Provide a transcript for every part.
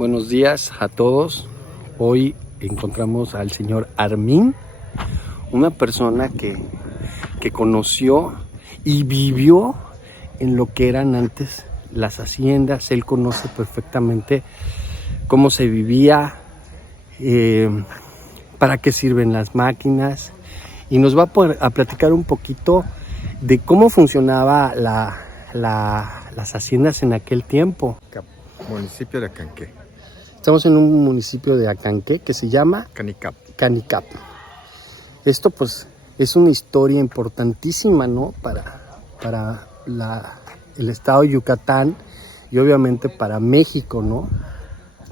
Buenos días a todos. Hoy encontramos al señor Armin, una persona que conoció y vivió en lo que eran antes las haciendas. Él conoce perfectamente cómo se vivía, para qué sirven las máquinas, y nos va a platicar un poquito de cómo funcionaba las haciendas en aquel tiempo. Municipio de Acanqué. Estamos en un municipio de Acanqué que se llama Canicap. Canicap. Esto pues es una historia importantísima, ¿no? Para el estado de Yucatán y obviamente para México, ¿no?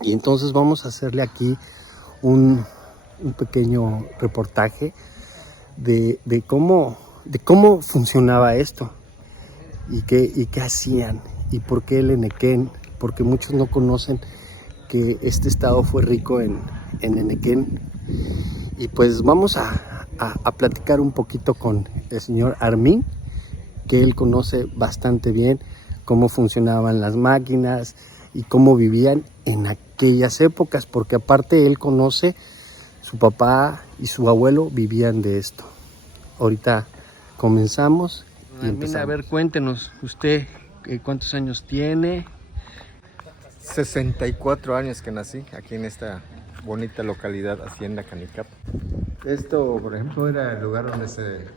Y entonces vamos a hacerle aquí un pequeño reportaje de cómo funcionaba esto y qué hacían y por qué el Enequén, porque muchos no conocen que este estado fue rico en Enequén. Y pues vamos a platicar un poquito con el señor Armin, que él conoce bastante bien cómo funcionaban las máquinas y cómo vivían en aquellas épocas, porque aparte él conoce, su papá y su abuelo vivían de esto. Ahorita comenzamos y empezamos. A ver, cuéntenos, usted ¿cuántos años tiene? 64 años que nací aquí en esta bonita localidad, Hacienda Canicap. Esto, por ejemplo, era el lugar donde se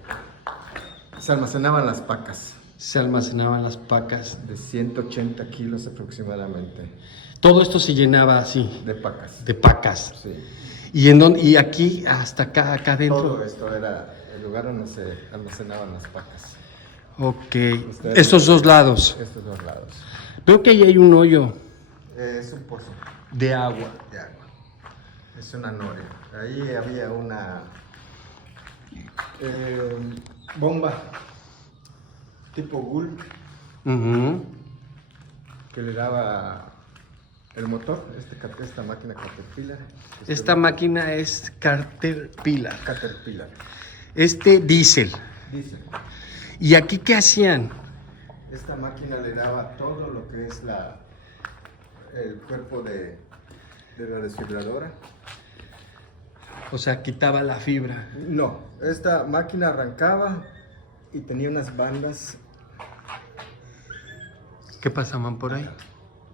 almacenaban las pacas. Se almacenaban las pacas. De 180 kilos aproximadamente. Todo esto se llenaba así. De pacas. De pacas. Sí. Y aquí hasta acá adentro. Todo esto era el lugar donde se almacenaban las pacas. Ok. Estos dos lados. Estos dos lados. Veo que ahí hay un hoyo. Es un pozo. De agua. De agua. Es una noria. Ahí había una bomba tipo Gull que le daba el motor, esta máquina Caterpillar. Esta máquina es Caterpillar. Caterpillar. Diésel. Diésel. ¿Y aquí qué hacían? Esta máquina le daba todo lo que es el cuerpo de la desfibriladora. O sea, quitaba la fibra. No, esta máquina arrancaba y tenía unas bandas. ¿Qué pasaban por ahí?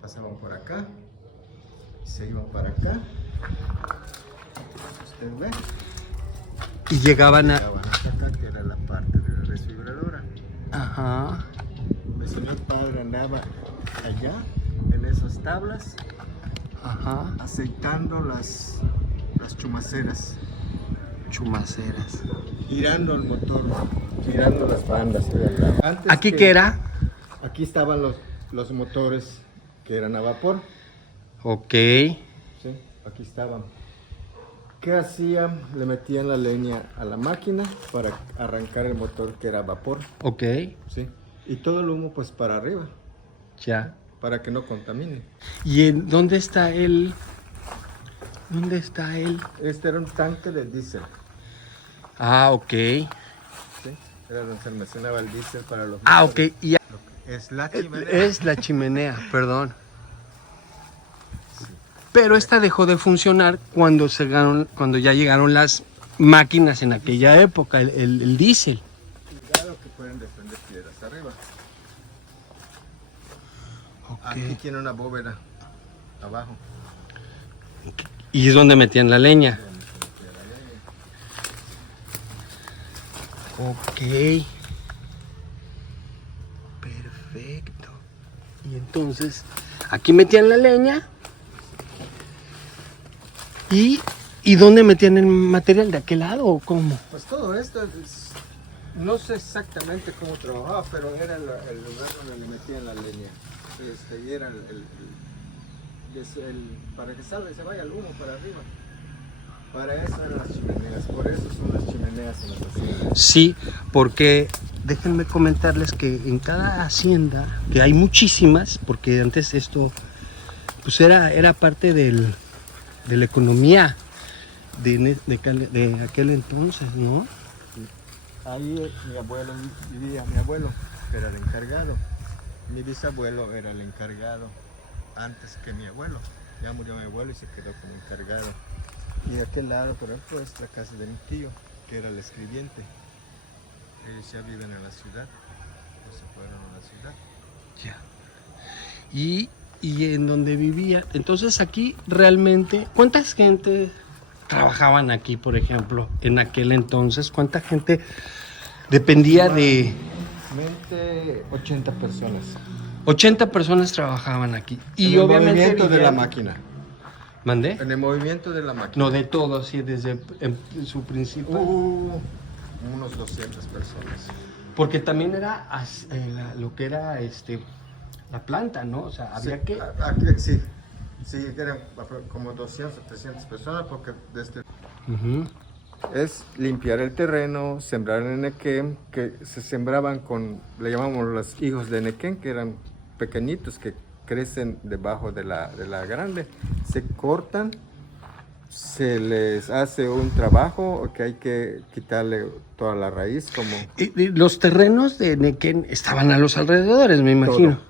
Pasaban por acá, se iban para acá. ¿Usted ve? Y llegaban hasta acá, que era la parte de la desfibriladora. Ajá. Mi señor padre andaba allá, en esas tablas, ajá, aceitando las chumaceras. Chumaceras. Girando el motor, girando las bandas. ¿Aquí qué era? Aquí estaban los motores que eran a vapor. Ok. Sí, aquí estaban. ¿Qué hacían? Le metían la leña a la máquina para arrancar el motor que era a vapor. Ok. Sí. Y todo el humo pues para arriba. Ya. Para que no contamine. ¿Y dónde está él? ¿Dónde está él? Este era un tanque de diésel. Ah, ok. Sí. Era donde se almacenaba el diésel para los Ah, motores. ok. Y Es la chimenea. es la chimenea, perdón. Sí. Pero esta dejó de funcionar cuando ya llegaron las máquinas en aquella época, el diésel. Cuidado que pueden desprender piedras arriba. Okay. Aquí tiene una bóveda abajo. Y es donde metían la leña. Ok. Perfecto. Y entonces, aquí metían la leña. ¿Y dónde metían el material? ¿De aquel lado o cómo? Pues todo esto, no sé exactamente cómo trabajaba, pero era el lugar donde le metían la leña. Y era para que salga y se vaya el humo para arriba. Para eso eran las chimeneas, por eso son las chimeneas en las haciendas. Sí, porque déjenme comentarles que en cada hacienda, que hay muchísimas, porque antes esto pues era parte de la economía de aquel entonces, ¿no? Ahí mi abuelo vivía, mi abuelo era el encargado, mi bisabuelo era el encargado antes que mi abuelo. Ya murió mi abuelo y se quedó como encargado. Y de aquel lado, por ejemplo, es la casa de mi tío, que era el escribiente. Ellos ya viven en la ciudad, o se fueron a la ciudad. Ya. Y en donde vivía, entonces aquí realmente, ¿cuántas gente trabajaban aquí, por ejemplo, en aquel entonces? ¿Cuánta gente dependía de...? 80 personas. 80 personas trabajaban aquí. Y En el obviamente movimiento de la vivían- máquina. ¿Mandé? En el movimiento de la máquina. No, de todo, sí, desde su principio. Unos 200 personas. Porque también era lo que era la planta, ¿no? O sea, había Sí, que... sí, sí, eran como 200 o 300 personas porque desde... Ujú. Es limpiar el terreno, sembrar el enequén, que se sembraban con, le llamamos los hijos de enequén, que eran pequeñitos que crecen debajo de la grande. Se cortan, se les hace un trabajo que hay que quitarle toda la raíz, como Y los terrenos de Nequén estaban a los alrededores, me imagino. todo,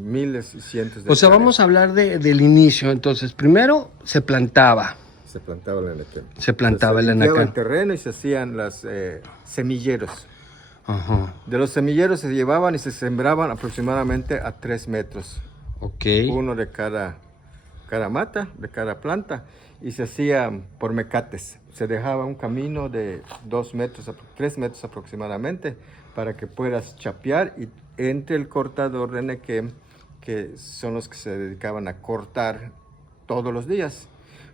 miles y cientos de O sea, hectáreas. vamos a hablar del inicio. Entonces, primero se plantaba. Se plantaba el enequén. Se plantaba el limpiaba enequén. el terreno y se hacían las semilleros. Ajá. De los semilleros se llevaban y se sembraban aproximadamente a 3 metros. Ok. Uno de cada mata, de cada planta, y se hacía por mecates. Se dejaba un camino de 2 metros, 3 metros aproximadamente, para que puedas chapear y entre el cortador de enequén, que son los que se dedicaban a cortar todos los días.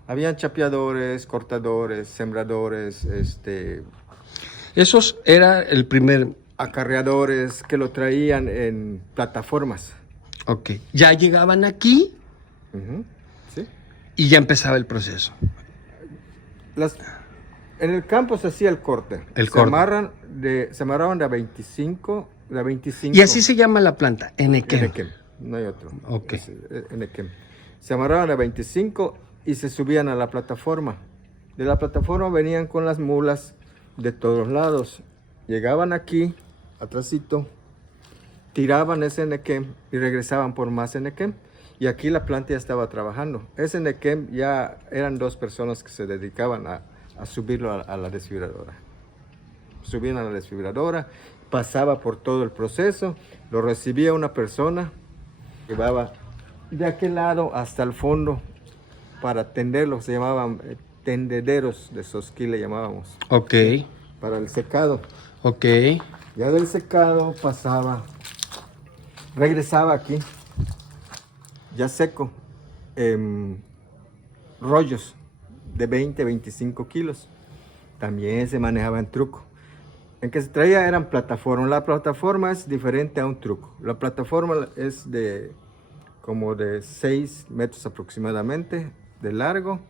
Habían chapeadores, cortadores, sembradores, Esos era el primer... acarreadores que lo traían en plataformas. Ok. Ya llegaban aquí Ujú, ¿sí? y ya empezaba el proceso. En el campo se hacía el corte. El corte. Se amarraban de a 25. Y así se llama la planta, Enequén. Enequén, no hay otro. Ok. Es, Enequén. Se amarraban a 25 y se subían a la plataforma. De la plataforma venían con las mulas de todos lados. Llegaban aquí, atrásito, tiraban ese enequén y regresaban por más enequén. Y aquí la planta ya estaba trabajando. Ese enequén ya eran 2 personas que se dedicaban a subirlo a la desfibradora. Subían a la desfibradora, pasaba por todo el proceso, lo recibía una persona, llevaba de aquel lado hasta el fondo para tenderlo. Se llamaban tendederos de Sosquí, le llamábamos, Ok. para el secado. Ok. Ya del secado pasaba, regresaba aquí, ya seco, rollos de 20, 25 kilos. También se manejaba en truco. En que se traía eran plataformas. La plataforma es diferente a un truco. La plataforma es como de 6 metros aproximadamente de largo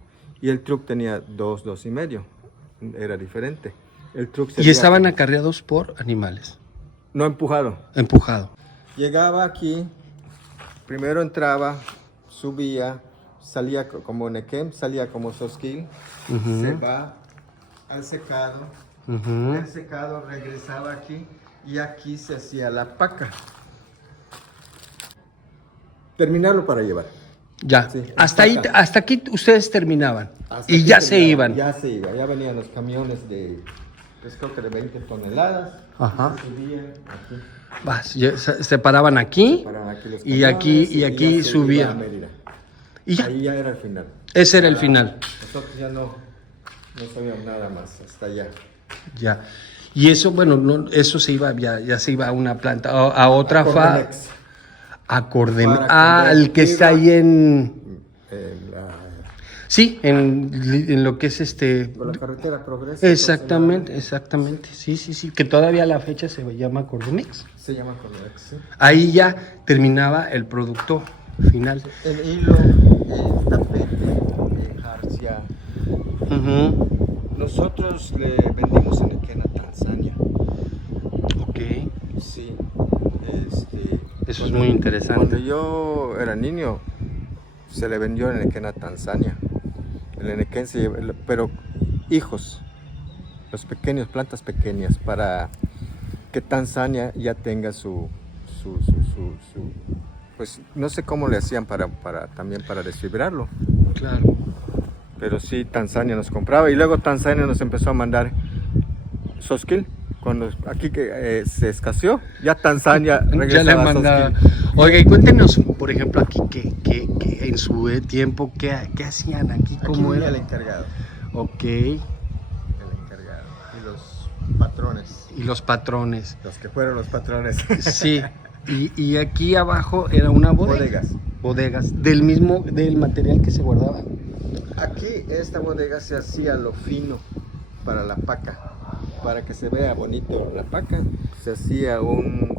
y el truco tenía 2 y medio. Era diferente. El truco Y estaban acarreados por animales. no empujado. Empujado. Llegaba aquí, primero entraba, subía, salía como enequén, salía como sosquil, Ujú. se va al secado, Ujú. el secado regresaba aquí y aquí se hacía la paca. Terminarlo para llevar. Ya. Sí, hasta ahí, acá. hasta aquí ustedes terminaban. Hasta Y aquí ya se terminaba, iban. Ya se iba, ya venían los camiones de, pues creo que de 20 toneladas. Ajá. Y se subían aquí. Se paraban aquí. Paraban aquí los Y aquí, camiones y ya aquí se subían. iba a Mérida. Y ya. Ahí ya era el final. Ese era el final. Nosotros ya no sabíamos nada más, hasta allá. Ya. Y eso, bueno, no, eso se iba, ya se iba a una planta, a otra Cordemex. Acordemex. Para El que está ahí en... La, Sí, en lo que es por la carretera Progreso. Exactamente, exactamente. Sí, sí, sí. Que todavía a la fecha se llama Acordemex. Se llama Cordemex, sí. Ahí ya terminaba el producto final. El hilo, el tapete, el jarcia. Ujú. Nosotros le vendimos enequén a Tanzania. Ok. Sí. Eso es muy interesante. Cuando yo era niño, se le vendió el enequén a Tanzania. El enequén se lleva, pero hijos, los pequeños, plantas pequeñas, para que Tanzania ya tenga su pues no sé cómo le hacían también para desfibrarlo. Claro. Pero sí, Tanzania nos compraba y luego Tanzania nos empezó a mandar Soskil. Cuando aquí que se escaseó, ya Tanzania Ya le regresaba mandaba. Soskil. Oiga, y cuéntenos, por ejemplo, aquí que en su tiempo, ¿qué hacían aquí? ¿Cómo Aquí era? el encargado. Ok. El encargado. Y los patrones. Y los patrones. Los que fueron los patrones. Sí. Y aquí abajo era una bodega. Bodegas. Bodegas. Del material que se guardaba. Aquí esta bodega se hacía lo fino para la paca. Para que se vea bonito la paca, se hacía un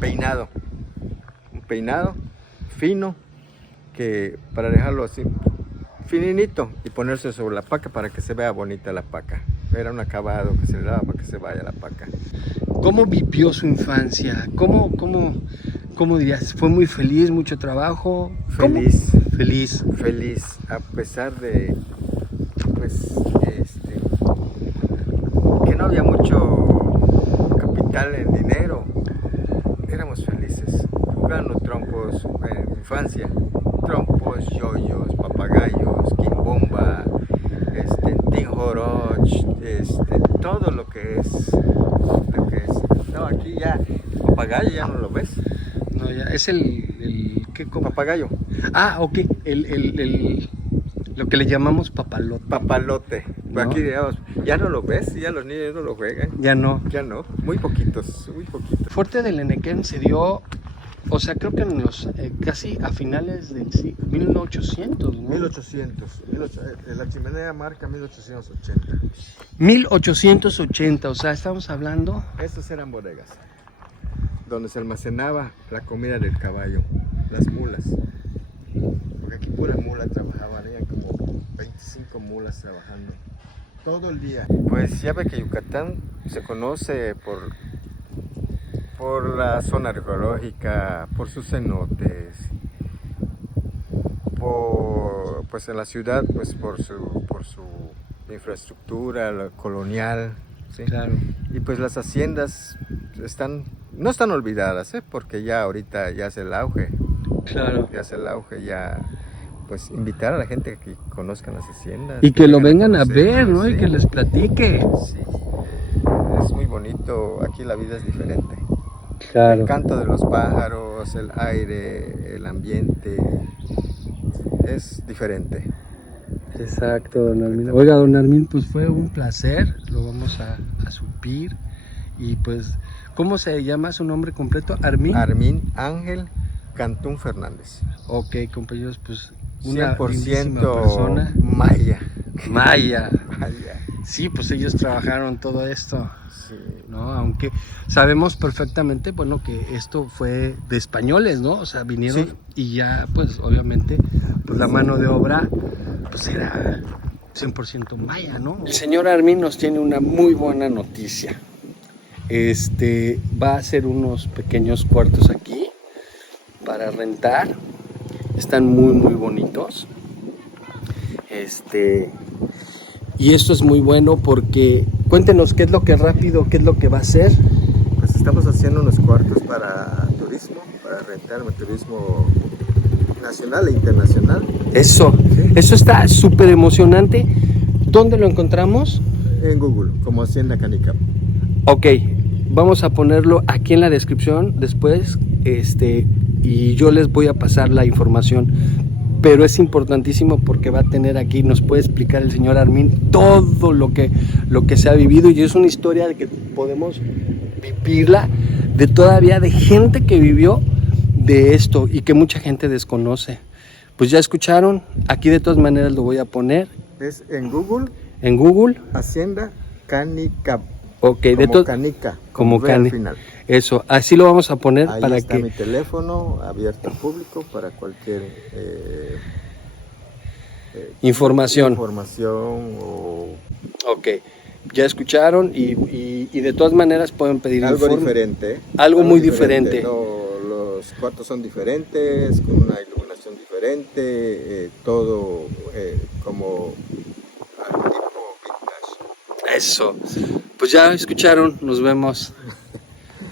peinado fino, que para dejarlo así fininito y ponerse sobre la paca para que se vea bonita la paca. Era un acabado que se le daba para que se vaya la paca. ¿Cómo vivió su infancia? ¿Cómo dirías? ¿Fue muy feliz, mucho trabajo? Feliz. ¿Cómo? Feliz. Feliz, a pesar de, pues, que no había mucho capital en dinero. Éramos felices, jugando trompos en infancia. Trompos, yoyos, papagayos, quimbomba, tinjoroch, todo lo que es. No, aquí ya, papagayo ya no lo ves. No, ya, es ¿qué como? Papagayo. Ah, ok, lo que le llamamos papalote. Papalote. ¿No? Aquí digamos, ya no lo ves, ya los niños no lo juegan. Ya no. Ya no, muy poquitos, muy poquitos. Fuerte del Enequén se dio, o sea, creo que en los casi a finales del siglo 1800, ¿no? 1800, la chimenea marca 1880. 1880, o sea, estamos hablando. Estas eran bodegas, donde se almacenaba la comida del caballo, las mulas. Porque aquí pura mula trabajaba, había como 25 mulas trabajando todo el día. Pues ya ve que Yucatán se conoce por la zona arqueológica, por sus cenotes, pues en la ciudad, pues por su infraestructura colonial, ¿sí? Claro. Y pues las haciendas no están olvidadas, porque ya ahorita ya es el auge. Claro. Ya es el auge, ya pues invitar a la gente a que conozcan las haciendas. Y que lo vengan a conocer, ver, ¿no? sí. Y que les platique. Sí, es muy bonito, aquí la vida es diferente. Claro. El canto de los pájaros, el aire, el ambiente, es diferente. Exacto, don Armin. Oiga, don Armin, pues fue un placer, lo vamos a suplir. Y pues, ¿cómo se llama su nombre completo? ¿Armin? Armin Ángel Cantún Fernández. Ok, compañeros, pues una 100% lindísima persona. maya. Maya. Maya. Sí, pues ellos trabajaron todo esto, Sí. ¿no? Aunque sabemos perfectamente, bueno, que esto fue de españoles, ¿no? O sea, vinieron Sí. y ya, pues, obviamente, pues la mano de obra, pues era 100% maya, ¿no? El señor Armin nos tiene una muy buena noticia. Va a hacer unos pequeños cuartos aquí para rentar. Están muy, muy bonitos. Y esto es muy bueno porque cuéntenos qué es lo que va a hacer. Pues estamos haciendo unos cuartos para turismo, para rentar turismo nacional e internacional. Eso está súper emocionante. ¿Dónde lo encontramos? En Google, como Hacienda Canicap. Ok, vamos a ponerlo aquí en la descripción después, y yo les voy a pasar la información. Pero es importantísimo porque va a tener aquí, nos puede explicar el señor Armin todo lo que se ha vivido, y es una historia de que podemos vivirla de gente que vivió de esto y que mucha gente desconoce. Pues ya escucharon, aquí de todas maneras lo voy a poner. Es en Google, Hacienda Canicap. Ok, como canica, como V al cani. final. Eso, así lo vamos a poner. Ahí para está que mi teléfono abierto al público para cualquier información. O Ok, ya escucharon y de todas maneras pueden pedir algo informe. diferente. Algo muy diferente. Los cuartos son diferentes, con una iluminación diferente, todo como al tipo vintage. Eso. Pues ya escucharon, nos vemos.